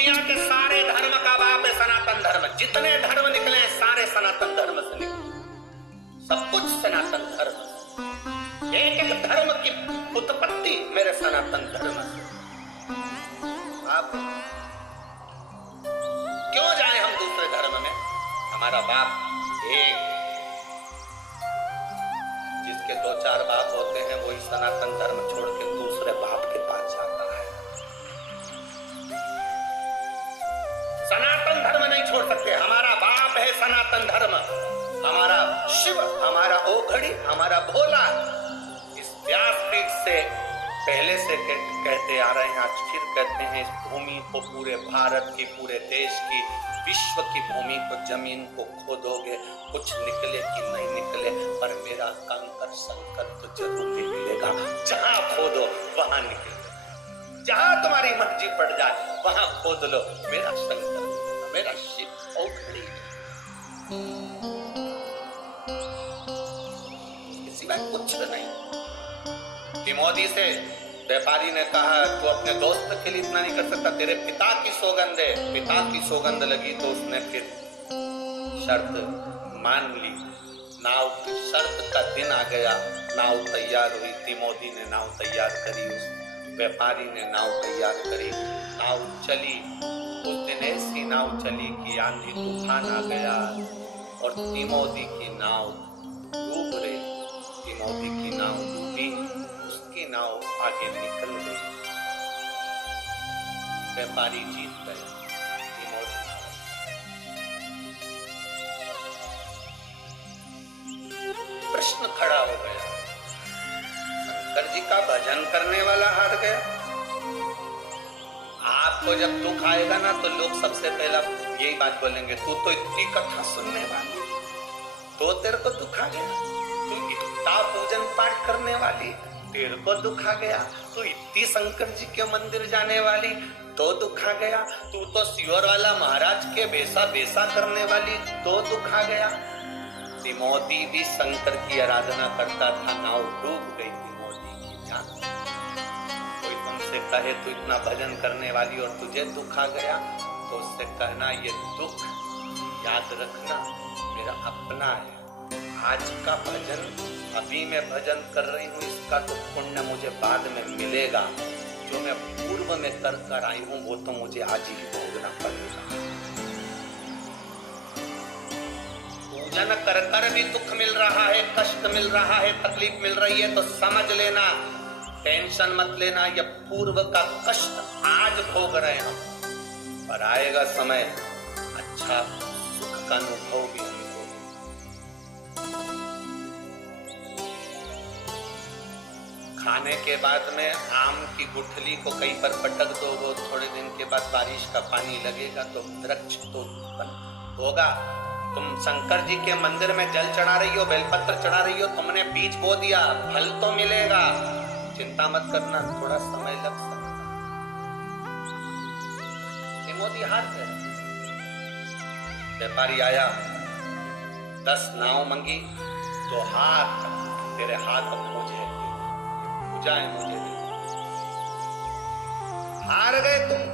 दुनिया के सारे धर्म का बाप है सनातन धर्म। जितने धर्म निकले सारे सनातन धर्म से निकले, सब कुछ सनातन धर्म। एक एक धर्म की उत्पत्ति मेरे सनातन धर्म से। आप क्यों जाए हम दूसरे धर्म में? हमारा बाप एक, जिसके दो चार बाप होते हैं वही सनातन धर्म छोड़ के दूसरे बाप के पास जाता है। सनातन धर्म नहीं छोड़ सकते। हमारा बाप है सनातन धर्म, हमारा शिव, हमारा ओघड़ी, हमारा भोला। इस व्यासपीठ से पहले से कहते आ रहे हैं, आज फिर कहते हैं, इस भूमि को, पूरे भारत की, पूरे देश की, विश्व की भूमि को, जमीन को खोदोगे, कुछ निकले कि नहीं निकले, पर मेरा कंकर संकर तो जरूर निकलेगा। जहां खोदो वहां निकले, जहां तुम्हारी मर्जी पड़ जाए वहां खोद लो, मेरा शंकर, मेरा शिव ओघड़ी। इसी बात कुछ नहीं। मोदी से व्यापारी ने कहा तू अपने दोस्त के लिए इतना नहीं कर सकता, तेरे पिता की सौगंध है। पिता की सौगंध लगी तो उसने फिर शर्त मान ली। नाव की शर्त का दिन आ गया, नाव तैयार हुई थी। मोदी ने नाव तैयार करी, उस व्यापारी ने नाव तैयार करी, नाव चली। उस दिन ऐसी नाव चली कि आंधी तूफान आ गया और तिमोदी की नाव डूब रही। तिमोदी की नाव डूबी, उसकी नाव आगे निकल गई। व्यापारी जीत गए, तिमोदी। प्रश्न खड़ा हो गया, शंकर जी का भजन करने वाला हार गया। आपको जब दुख आएगा ना तो लोग सबसे पहला यही बात बोलेंगे, तू तो इतनी कथा सुनने वाली, तो तेरे को दुख आ गया। तू इतना पूजन पाठ करने वाली, तेरे को दुख आ गया। तू इतनी शंकर जी के मंदिर जाने वाली, तो दुख आ गया। तू तो सियोर वाला महाराज के बेसा बेसा करने वाली, तो दुख आ गया। तिमोदी भी शंकर की आराधना करता था, नाव डूब गई तिमोदी की जान। कोई तुमसे कहे तू इतना भजन करने वाली और तुझे दुख आ गया, तो उससे कहना ये दुख याद रखना मेरा अपना है। आज का भजन, अभी मैं भजन कर रही हूँ, इसका तो पुण्य मुझे बाद में मिलेगा। जो मैं पूर्व में कर कर आई हूँ वो तो मुझे आज ही भोगना पड़ेगा। पूजन कर कर भी दुख मिल रहा है, कष्ट मिल रहा है, तकलीफ मिल रही है तो समझ लेना, टेंशन मत लेना। यह पूर्व का कष्ट आज भोग रहे हैं हम, पर आएगा समय अच्छा सुख का अनुभव भी। खाने के बाद में आम की गुठली को कहीं पर पटक दो, वो थोड़े दिन के बाद बारिश का पानी लगेगा तो वृक्ष तो होगा। तुम शंकर जी के मंदिर में जल चढ़ा रही हो, बेलपत्र चढ़ा रही हो, तुमने बीज बो दिया, फल तो मिलेगा। चिंता मत करना, थोड़ा समय लग सकता। मोदी हार गए। व्यापारी आया, 10 नाव मंगी, तो हाथ तेरे हाथ मुझे जाए, मुझे हार गए तुम।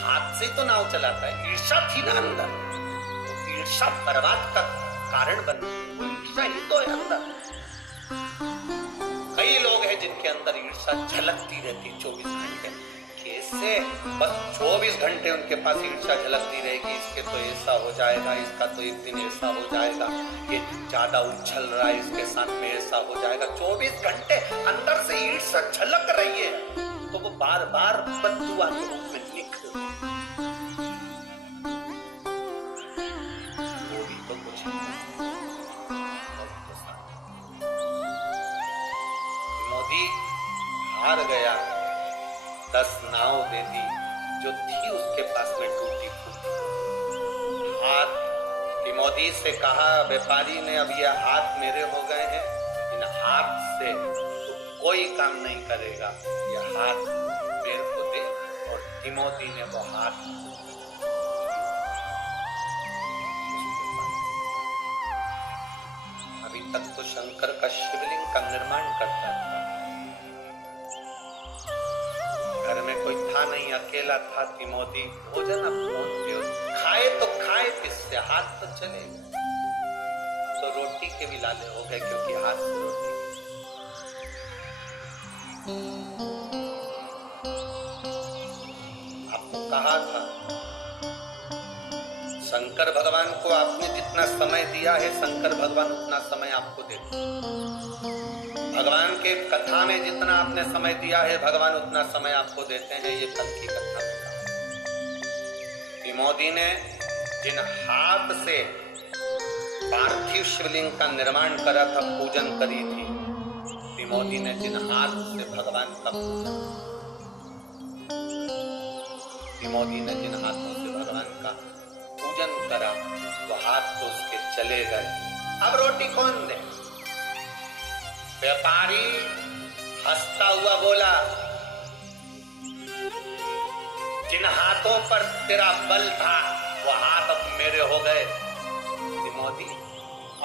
हाथ से तो नाव चलाता है, ईर्षा थी ना अंदर, ईर्षा बर्बाद का कारण बन गई। ईर्षा ही तो है अंदर। कई लोग हैं जिनके अंदर ईर्षा झलकती रहती 24 घंटे। कैसे? बस 24 घंटे उनके पास ईर्षा झलकती रहेगी, इसके तो ऐसा हो जाएगा, इसका तो एक दिन ऐसा हो जाएगा, ये ज्यादा उछल रहा है, इसके साथ में ऐसा हो जाएगा। 24 घंटे अंदर से ईर्षा झलक रही है, तो वो बार बार बद्दुआ के रूप में लिख रही है। वो भी तो कुछ मोदी हार गया, 10 नाव दे दी जो थी उसके पास में टूटी फूटी। हाथ तिमोदी से कहा व्यापारी ने, अब ये हाथ मेरे हो गए हैं, इन हाथ से तो कोई काम नहीं करेगा, ये हाथ मेरे को दे। और तिमोदी ने वो हाथ अभी तक तो शंकर का शिवलिंग का निर्माण करता था। घर कोई था नहीं, अकेला था तिमोथी, भोजन अब कौन दे, खाए तो खाए किससे, हाथ तो चले गए, तो रोटी के भी लाले हो गए क्योंकि हाथ से रोटी। आपको कहा था शंकर भगवान को आपने जितना समय दिया है, शंकर भगवान उतना समय आपको देते। भगवान के कथा में जितना आपने समय दिया है, भगवान उतना समय आपको देते हैं। ये कल की कथा में कहा तिमोथी ने जिन हाथ से पार्थिव शिवलिंग का निर्माण करा था, पूजन करी थी, तिमोथी ने जिन हाथ से भगवान का पूजन, तिमोथी ने जिन हाथों से भगवान का पूजन करा, वो हाथ तो उसके चले गए। अब रोटी कौन दे? व्यापारी हंसता हुआ बोला, जिन हाथों पर तेरा बल था वो हाथ अब मेरे हो गए। तिमोथी,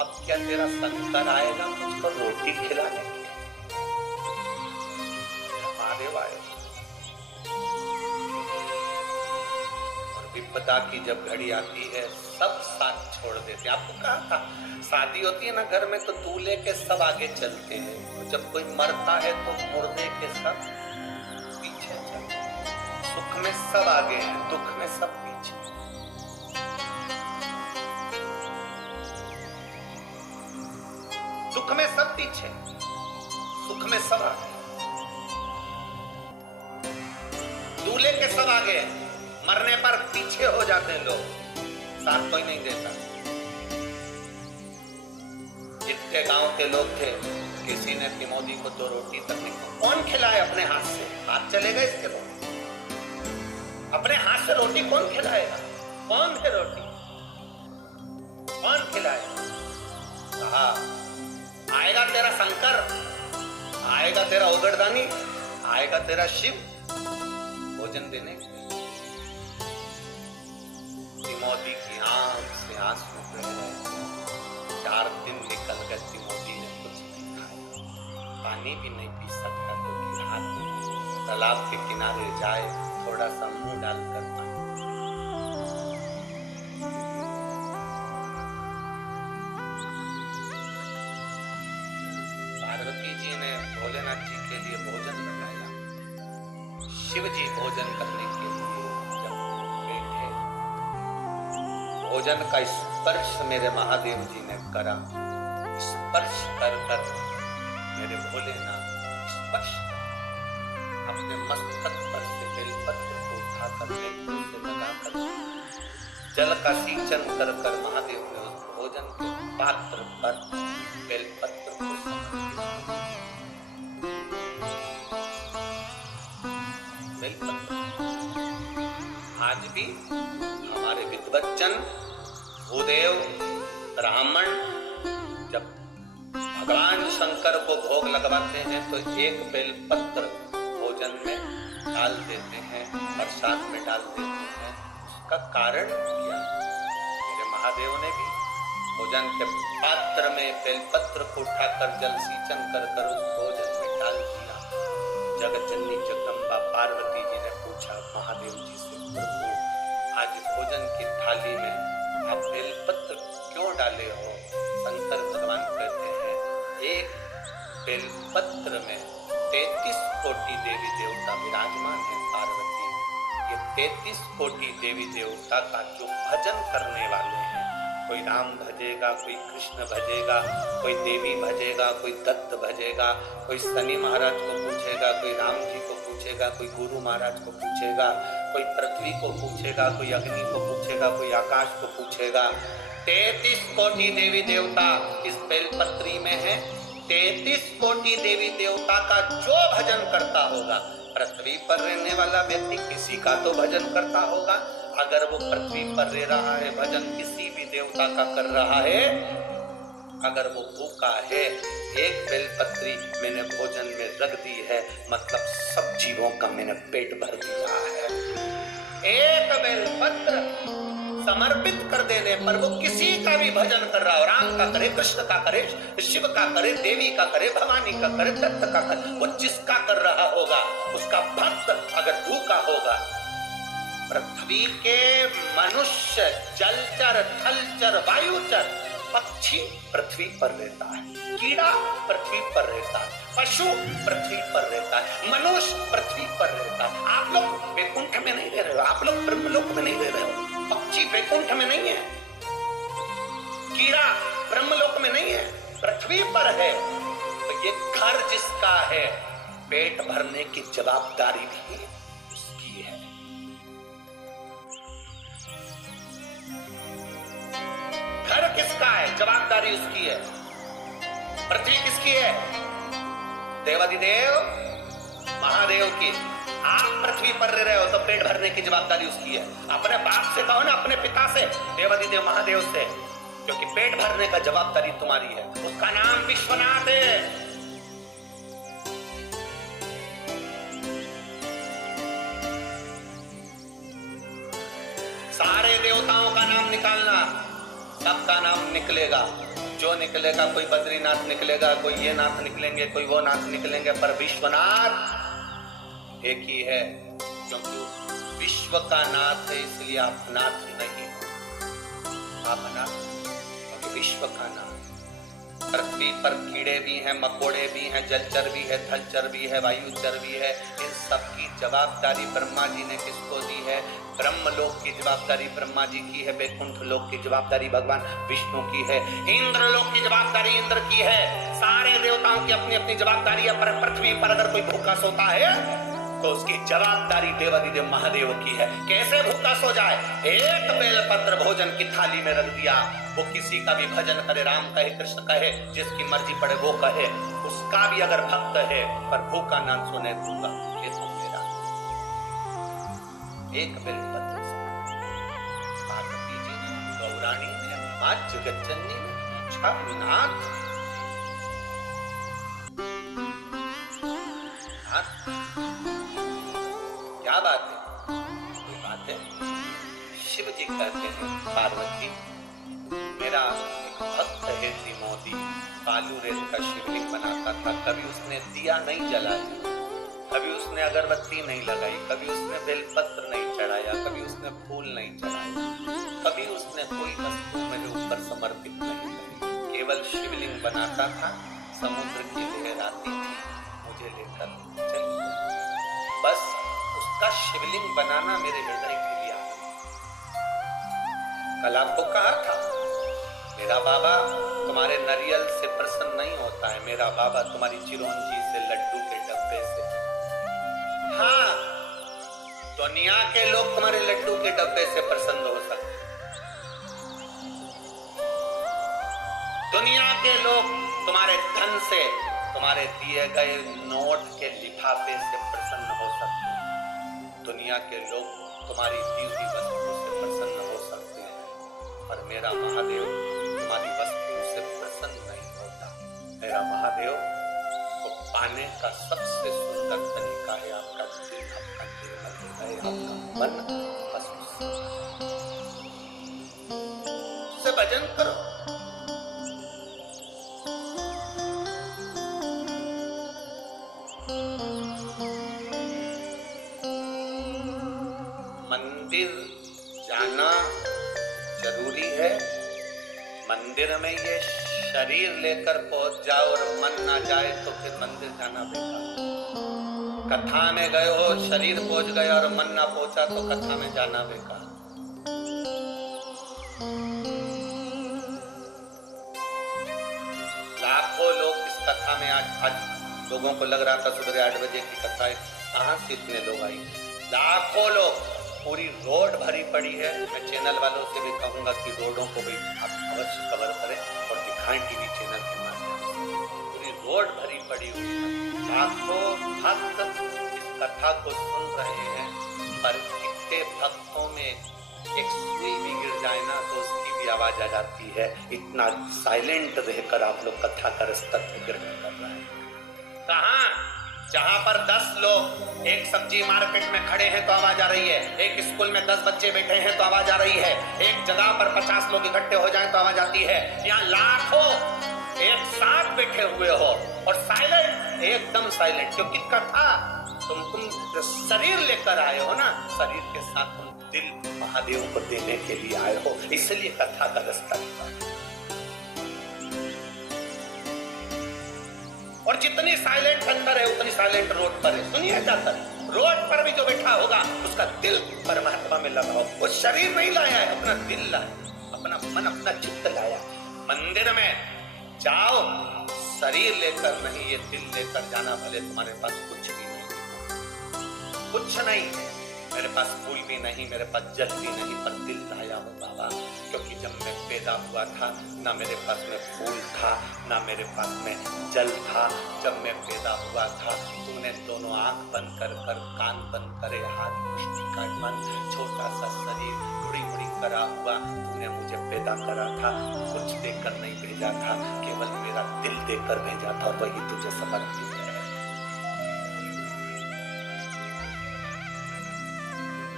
अब क्या तेरा शंकर आएगा मुझको रोटी खिलाने के लिए? हमारे वाले और विपदा की जब घड़ी आती है, सब साथ छोड़ देते। आपको कहा था शादी होती है ना घर में, तो दूल्हे के सब आगे चलते हैं, और जब कोई मरता है तो मुर्दे के सब पीछे चलते हैं। सुख में सब आगे हैं, दुख में सब पीछे। दुख में सब पीछे, सुख में सब आगे। दूल्हे के सब आगे, मरने पर पीछे हो जाते हैं लोग, साथ कोई नहीं देता। जितने गांव के लोग थे, किसी ने तिमोथी को 2 रोटी तक नहीं खाई। कौन खिलाए अपने हाथ से? हाथ चले गए इसके लोग। अपने हाथ से रोटी कौन खिलाएगा? कौन थे रोटी? कौन खिलाएगा? कहा आएगा तेरा शंकर, आएगा तेरा उगड़दानी, आएगा तेरा शिव भोजन देने। तिमोथी की आंख से आंसू बह रहे। 4 दिन निकल गए, तिमोथी ने कुछ नहीं खाया, पानी भी नहीं पी सकता क्योंकि हाथ में। तालाब के किनारे जाए, थोड़ा सा मुंह डालकर पानी। पार्वती जी ने भोलेनाथ जी के लिए भोजन बनाया। शिव जी भोजन करने के लिए जब बैठे, भोजन का स्पर्श मेरे महादेव जी ने करा। स्पर्श कर कर मेरे भोलेनाथ स्पर्श अपने मस्तक पर से बेलपत्र को उठाकर बेलपुर से लगाकर जल का सिंचन कर कर महादेव ने उस भोजन के पात्र पर बेलपत्र को समर्पित। बेलपत्र आज भी हमारे विद्वज्जन, भूदेव, ब्राह्मण जब भगवान शंकर को भोग लगवाते हैं तो एक बेलपत्र भोजन में डाल देते हैं, प्रसाद में डाल देते हैं। उसका कारण क्या? मेरे महादेव ने भी भोजन के पात्र में बेलपत्र को उठाकर जल सिंचन कर कर उस भोजन में डाल दिया। जगत जननी जगदम्बा पार्वती जी ने पूछा महादेव जी से, प्रभु आज भोजन की थाली में आप बेलपत्र क्यों डाले हो? शंकर भगवान कहते हैं एक बेलपत्र में 33 कोटि देवी देवता विराजमान है। पार्वती, ये 33 कोटि देवी देवता का जो भजन करने वाले हैं, कोई राम भजेगा, कोई कृष्ण भजेगा, कोई देवी भजेगा, कोई दत्त भजेगा, कोई शनि महाराज को पूछेगा, कोई राम जी को पूछेगा, कोई गुरु महाराज को पूछेगा, कोई पृथ्वी को पूछेगा, कोई अग्नि को पूछेगा, कोई आकाश को पूछेगा। 33 कोटि देवी देवता इस बेलपत्री में है। 33 कोटि देवी देवता का जो भजन करता होगा, पृथ्वी पर रहने वाला व्यक्ति किसी का तो भजन करता होगा। अगर वो पृथ्वी पर रह रहा है, भजन किसी भी देवता का कर रहा है, अगर वो भूखा है, एक बेलपत्री मैंने भोजन में रख दी है, मतलब सब जीवों का मैंने पेट भर दिया है। एक बेलपत्र समर्पित कर देने पर वो किसी का भी भजन कर रहा हो, राम का करे, कृष्ण का करे, शिव का करे, देवी का करे, भवानी का करे, दत्त का करे, वो जिसका कर रहा होगा उस उसका भक्त अगर भूखा होगा, पृथ्वी के मनुष्य, जलचर, थलचर, वायुचर, पक्षी पृथ्वी पर रहता है, कीड़ा पृथ्वी पर रहता है, पशु पृथ्वी पर रहता है, मनुष्य पृथ्वी पर रहता है। आप लोग वैकुंठ में नहीं रह रहे हो, आप लोग ब्रह्मलोक में नहीं रह रहे हो। पक्षी वैकुंठ में नहीं है, कीड़ा ब्रह्मलोक में नहीं है, पृथ्वी पर है। तो ये घर जिसका है, पेट भरने की जवाबदारी भी उसकी है। घर किसका है, जवाबदारी उसकी है। पृथ्वी किसकी है, देवाधिदेव महादेव की। आप पृथ्वी पर रह रहे हो तो पेट भरने की जवाबदारी उसकी है। अपने बाप से कहो ना, अपने पिता से, देवाधिदेव महादेव से, क्योंकि पेट भरने का जवाबदारी तुम्हारी है। उसका नाम विश्वनाथ है। सारे देवताओं का नाम निकालना, सबका नाम निकलेगा। जो निकलेगा, कोई बद्रीनाथ निकलेगा, कोई ये नाथ निकलेंगे, कोई वो नाथ निकलेंगे, पर विश्वनाथ एक ही है। क्योंकि विश्व का नाथ है, इसलिए आप नाथ नहीं, आप अनाथ, क्योंकि विश्व का नाथ। पृथ्वी पर कीड़े भी हैं, मकोड़े भी हैं, जलचर भी है, थलचर भी है, वायुचर भी है। इन सबकी जवाबदारी ब्रह्मा जी ने किसको दी है? ब्रह्मलोक की जवाबदारी ब्रह्मा जी की है, वैकुंठ लोक की जवाबदारी भगवान विष्णु की है, इंद्र लोक की जवाबदारी इंद्र की है। सारे देवताओं की अपनी अपनी जवाबदारी है। पर पृथ्वी पर अगर कोई भूखा सोता है तो उसकी जवाबदारी देवाधिदेव महादेव की है। कैसे भूखा सो जाए? एक बेलपत्र भोजन की थाली में रख दिया, वो किसी का भी भजन करे, राम कहे, कृष्ण कहे, जिसकी मर्जी पड़े वो कहे, उसका भी अगर भक्त है, पर भूखा ना सोने दूंगा, ये तो मेरा। एक बेलपत्र पार्वती जी ने, गौराणी ने, मां जगज्जननी ने पूछा, विनाथ क्या बात है? कोई बात है? शिव जी कहते हैं, पार्वती मेरा भक्त है त्रिमोदी, बालू रेत का शिवलिंग बनाता था। कभी उसने दिया नहीं जलाया, कभी उसने अगरबत्ती नहीं लगाई, कभी उसने बेलपत्र नहीं चढ़ाया, कभी उसने फूल नहीं चढ़ाया, कभी उसने कोई वस्तु मेरे ऊपर समर्पित नहीं की। केवल शिवलिंग बनाता था, समुद्र की लहर आती थी, मुझे लेकर चली। बस उसका शिवलिंग बनाना मेरे हृदय के लिए आनंद। कल आपको कहा था, मेरा बाबा तुम्हारे नारियल से प्रसन्न नहीं होता है, मेरा बाबा तुम्हारी चिरौंजी से, लड्डू के डब्बे से। हाँ, दुनिया के लोग तुम्हारे लड्डू के डब्बे से प्रसन्न हो सकते, दुनिया के लोग तुम्हारे धन से, तुम्हारे दिए गए नोट के लिफाफे से प्रसन्न हो सकते हैं, दुनिया के लोग तुम्हारी दी हुई वस्तु से प्रसन्न हो सकते हैं, पर मेरा महादेव तुम्हारी वस्तु से प्रसन्न नहीं होता। मेरा महादेव को पाने का सबसे सुंदर तरीका है आपका दिल, आपका निर्मल है, आपका मन बस उससे भजन करो। मंदिर जाना जरूरी है। मंदिर में ये शरीर लेकर पहुंच जाओ और मन ना जाए तो फिर मंदिर जाना बेकार। कथा में गए हो, शरीर पहुंच गया और मन ना पहुंचा तो कथा में जाना बेकार। लाखों लोग इस कथा में, आज लोगों को लग रहा था सुबह 8 बजे की कथा है, कहां से इतने लोग आई? लाखों लोग, पूरी रोड भरी पड़ी है। मैं चैनल वालों से भी कहूंगा कि रोडों को भी आप अवश्य कवर करें और दिखाएं टीवी चैनल के माध्यम से। पूरी रोड भरी पड़ी हुई है, लाखों भक्त इस कथा को सुन रहे हैं, पर कितने भक्तों में एक सुई भी गिर जाए ना तो उसकी भी आवाज आ जाती है। इतना साइलेंट रहकर आप लोग कथा का तत्व ग्रहण कर रहे हैं। कहाँ? जहां पर 10 लोग एक सब्जी मार्केट में खड़े हैं तो आवाज आ रही है, एक स्कूल में 10 बच्चे बैठे हैं तो आवाज आ रही है, एक जगह पर 50 लोग इकट्ठे हो जाएं तो आवाज आती है। यहाँ लाखों एक साथ बैठे हुए हो और साइलेंट, एकदम साइलेंट, क्योंकि कथा तुम तुम शरीर लेकर आए हो ना, शरीर के साथ तुम दिल महादेव को देने के लिए आए हो, इसलिए कथा का रास्ता था। और जितनी साइलेंट अंदर है उतनी साइलेंट रोड पर है। सुनिए जाकर, रोड पर भी जो बैठा होगा उसका दिल परमात्मा में लगा हो। वो शरीर नहीं लाया है, अपना दिल लाया, अपना मन, अपना चित्त लाया। मंदिर में जाओ शरीर लेकर नहीं, ये दिल लेकर जाना। भले तुम्हारे पास कुछ भी नहीं, कुछ नहीं, मेरे पास फूल भी नहीं, मेरे पास जल भी नहीं, पर दिल लाया हो बाबा। क्योंकि जब मैं पैदा हुआ था ना मेरे पास में फूल था, ना मेरे पास में जल था। जब मैं पैदा हुआ था तूने दोनों आंख बंद कर कान बंद करे, हाथ मुट्ठी का मन, छोटा सा शरीर, मुड़ी मुड़ी करा हुआ, तूने मुझे पैदा करा था। कुछ देकर नहीं भेजा था, केवल मेरा दिल देकर भेजा था, और वही तुझे समर्पित है।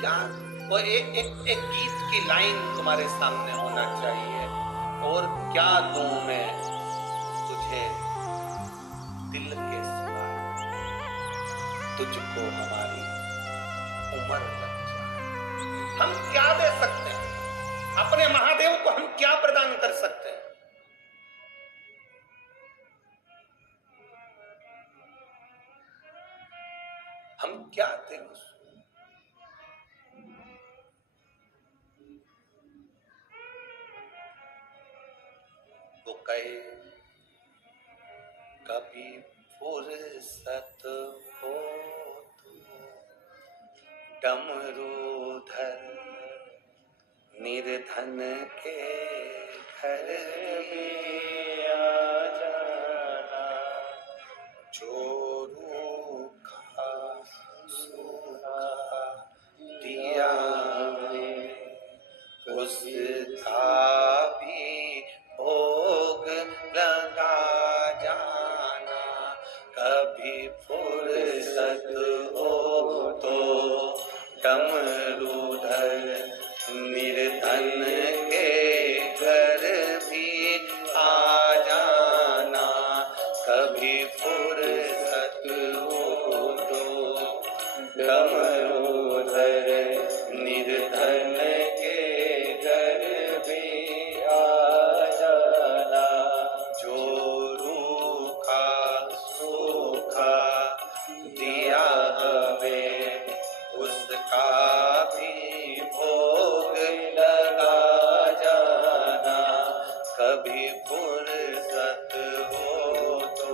यार वो एक गीत की लाइन तुम्हारे सामने होना चाहिए, और क्या दूं मैं तुझे दिल के सिवा, तुझको हमारी उम्र लग जाए। हम क्या दे सकते हैं अपने महादेव को, हम क्या प्रदान कर सकते हैं? हम क्या दें? वो कहे कभी फुर्सत हो तो डमरूधर निर्धन के घर में आ जाना, जो रूखा सूखा दिया उसका भी भोग लगा जाना। कभी फुर्सत हो तो डमरूधर निर्धन के घर भी आ जाना। कभी फुर्सत हो तो डमरूधर निर्धन के घर भी आ जाना, जो रूखा सूखा दिया हमें उसका भी भोग लगा जाना। कभी फुर्सत हो तो